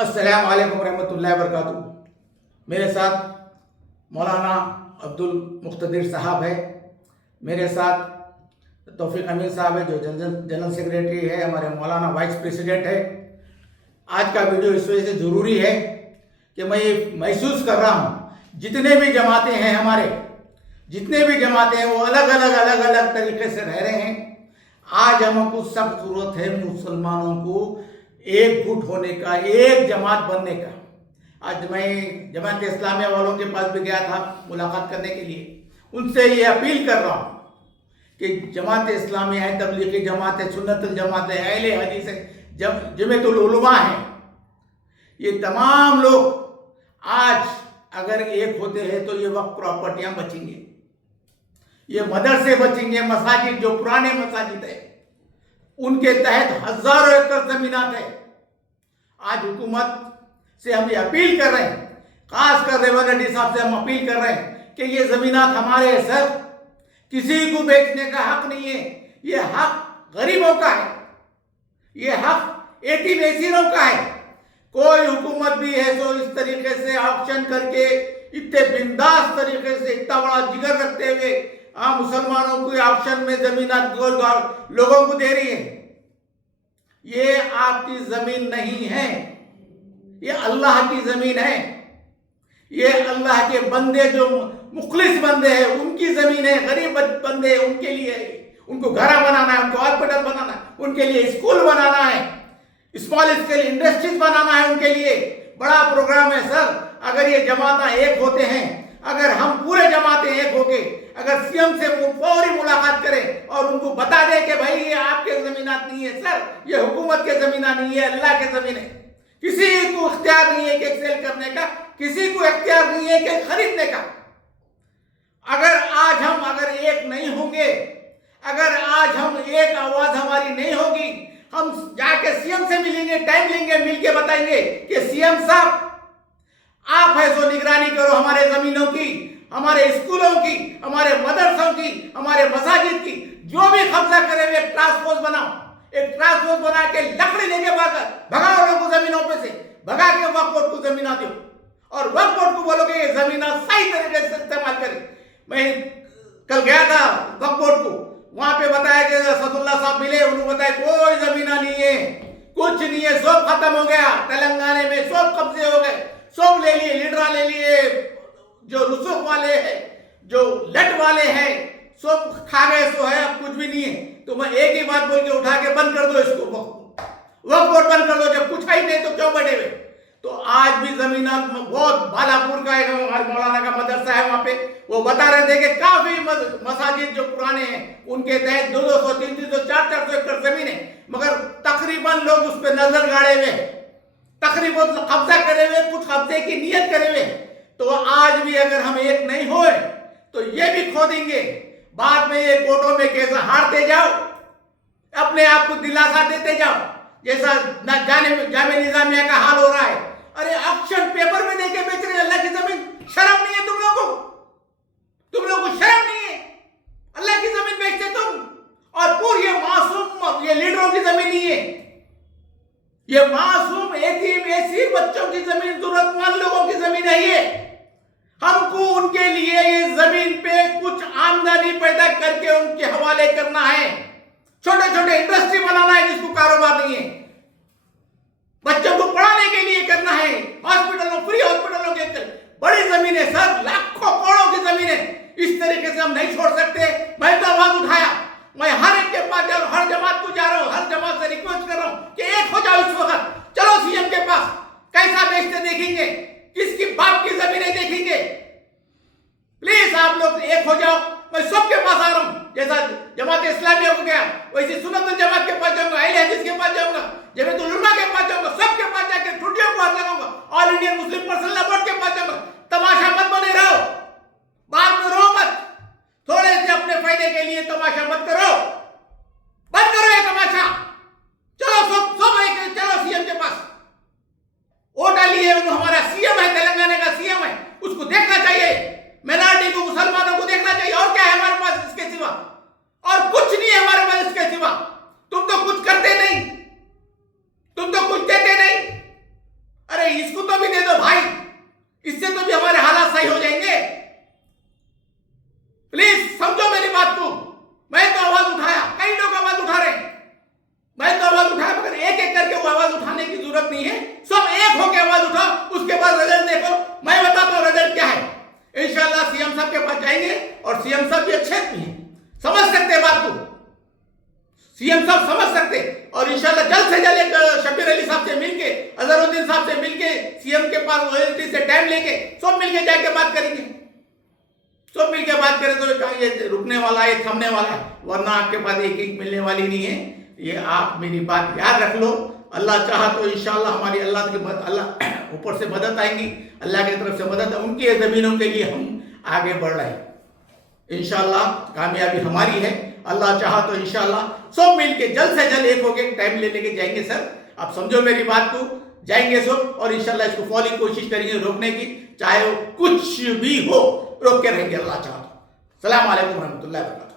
अस्सलाम वालेकुम रहमतुल्लाहि व बरकातुहू। मेरे साथ मौलाना अब्दुल मुख्तदिर साहब है, मेरे साथ तौफीक अमीन साहब है जो जनरल सेक्रेटरी है, हमारे मौलाना वाइस प्रेसिडेंट है। आज का वीडियो इस वजह से ज़रूरी है कि मैं ये महसूस कर रहा हूँ जितने भी जमातें हैं हमारे, जितने भी जमातें हैं वो अलग अलग तरीके से रह रहे हैं। आज हमको सख्त जरूरत है मुसलमानों को एकजुट होने का, एक जमात बनने का। आज मैं जमात इस्लामिया वालों के पास भी गया था मुलाकात करने के लिए, उनसे ये अपील कर रहा हूँ कि जमात इस्लामिया है, तबलीगी जमात है, सुन्नतुल जमात है, अहले हदीस है, जमीयतुल उलमा है, ये तमाम लोग आज अगर एक होते हैं तो ये वक्त प्रॉपर्टियां बचेंगे, ये मदरसे बचेंगे, मसाजिद जो पुराने मसाजिद है उनके तहत हजारों एकड़ जमीनात है। आज हुकूमत से हम ये अपील कर रहे हैं, खासकर रेवंत रेड्डी साहब से हम अपील कर रहे हैं कि ये जमीनात हमारे हैं सर, किसी को बेचने का हक नहीं है। ये हक गरीबों का है, ये हक एटीन एसीरों का है। कोई हुकूमत भी है तो इस तरीके से ऑक्शन करके इतने बिंदास तरीके से इतना बड़ा जिगर रखते हुए मुसलमानों को ऑक्शन में जमीनात लोगों को दे रही है। ये आपकी जमीन नहीं है, ये अल्लाह की जमीन है। ये अल्लाह के बंदे जो मुखलिस बंदे हैं उनकी जमीन है, गरीब बंदे उनके लिए है। उनको घर बनाना है, उनको हॉस्पिटल बनाना है, उनके लिए स्कूल बनाना है, स्मॉल स्केल इंडस्ट्रीज बनाना है, उनके लिए बड़ा प्रोग्राम है सर। अगर ये जमाता एक होते हैं, अगर हम पूरे जमाते एक होके अगर सीएम से फौरी मुलाकात करें और उनको बता दें कि भाई ये आपके जमीनात नहीं है सर, ये हुकूमत के जमीना नहीं है, अल्लाह के जमीन है। किसी को इख्तियार नहीं है कि सेल करने का, किसी को इख्तियार नहीं है कि खरीदने का। अगर आज हम एक नहीं होंगे, अगर आज हम एक आवाज हमारी नहीं होगी, हम जाके सीएम से मिलेंगे, टाइम लेंगे, मिलके बताएंगे कि सीएम साहब आप है सो निगरानी करो हमारे जमीनों की, हमारे स्कूलों की, हमारे मदरसों की, हमारे मसाजिद की। जो भी कब्जा करे हुए एक टास्क फोर्स बनाओ, एक टास्क फोर्स बना के लकड़ी लेके भगाओ लोगों को जमीनों पे से, भगा के वक्फ बोर्ड को जमीना दो और वक्फ बोर्ड को बोलो कि ये जमीना सही तरीके से इस्तेमाल करे। मैं कल गया था वक्फ बोर्ड को, वहां पे बताया कि सदुल्ला साहब मिले, उन्होंने बताया कोई जमीना नहीं है, कुछ नहीं है, सब खत्म हो गया। तेलंगाना में सब कब्जे हो गए, सब ले लिए, लीडरा ले लिए, जो रुसूख वाले हैं, जो लट वाले हैं, सब खा गए, सो है, अब कुछ भी नहीं है। तो मैं एक ही बात बोल के उठा के बंद कर दो इसको, वक्फ बोर्ड बंद कर दो। जब कुछ ही नहीं तो क्यों बैठे हुए? तो आज भी जमीनात बहुत बालापुर का है, हमारे मौलाना का मदरसा है, वहां पे वो बता रहे थे कि काफी मसाजिद जो पुराने हैं उनके तहत 200, 300, 400 एकड़ जमीन है, मगर तकरीबन लोग उस पर नजर गाड़े हुए, तकरीबन कब्जा करे हुए, कुछ कब्जे की नियत करे हुए। तो आज भी अगर हम एक नहीं होए तो ये भी खो देंगे। बाद में ये कोर्टों में केस हारते जाओ, अपने आप को दिलासा देते जाओ, जैसा जामे निजामिया का हाल हो रहा है। अरे ऑक्शन पेपर में देके बेच रहे अल्लाह की जमीन, शर्म नहीं है तुम लोगों को? तुम लोगों को शर्म नहीं है? अल्लाह की जमीन बेचते तुम, और पूरी ये मासूम ये लीडरों की जमीन नहीं है, ये मासूम यतीम ऐसी बच्चों की जमीन, जरूरतमंद लोगों की जमीन है ये। हमको उनके लिए ये जमीन पे कुछ आमदनी पैदा करके उनके हवाले करना है, छोटे छोटे इंडस्ट्री बनाना है जिसको कारोबार नहीं है, बच्चों को पढ़ाने के लिए करना है, हॉस्पिटलों, फ्री हॉस्पिटलों के बड़ी जमीन है सर, लाखों करोड़ों की जमीन है। इस तरीके से हम नहीं छोड़ सकते। मैं तो आवाज उठाया, मैं हर एक के पास जा रहा हूं, हर जमात को जा रहा हूं, हर जमात से रिक्वेस्ट कर रहा हूं कि एक हो जाओ इस वक्त, चलो सीएम के पास, कैसा बेचते देखेंगे, किसकी बाप की जमीनें देखेंगे। प्लीज आप लोग एक हो जाओ, मैं सबके पास आ रहा हूं। जैसा जमात इस्लामिया को गया वैसे सुन्नतुल जमात के पास जाऊंगा, अहले हदीस के पास जाऊंगा, जमीयतुल उलमा के पास जाऊंगा, सबके भाई इसको तो भी दे दो भाई, इससे तो भी हमारे हालात सही हो जाएंगे। प्लीज समझो मेरी बात को। मैं तो आवाज उठाया, कई लोग आवाज उठा रहे हैं, मैं तो आवाज उठाया, मगर एक एक करके वो आवाज उठाने की जरूरत नहीं है, सब एक होकर आवाज उठाओ, उसके बाद रिजल्ट देखो। मैं बताता हूं रिजल्ट क्या है। इंशाल्लाह सीएम साहब के पास जाएंगे और सीएम साहब भी अच्छे आदमी हैं, समझ सकते हैं बात को, सीएम साहब समझ सकते, और इंशाल्लाह जल्द से जल्द एक शब्बीर अली साहब से मिलके, अजहरुद्दीन साहब से मिलके, सीएम के पास ओएसडी से टाइम लेके सब मिलके जाके बात करेंगे, सब मिलके बात करें तो ये रुकने वाला है, थमने वाला है, वरना आपके पास एक एक मिलने वाली नहीं है। ये आप मेरी बात याद रख लो। अल्लाह चाहा तो इंशाल्लाह हमारी अल्लाह ऊपर से मदद आएंगी, अल्लाह की तरफ से मदद, उनकी जमीनों के लिए हम आगे बढ़ रहे हैं। इंशाल्लाह कामयाबी हमारी है। अल्लाह चाहा तो इंशाल्लाह सब मिलके जल्द से जल्द एक होके टाइम ले लेके जाएंगे। सर आप समझो मेरी बात को, जाएंगे सब और इंशाल्लाह इसको फौरी कोशिश करेंगे रोकने की, चाहे वो कुछ भी हो रोक के रहेंगे अल्लाह चाहा तो। सलाम अलैकुम रहमतुल्लाहि व बरकातहू।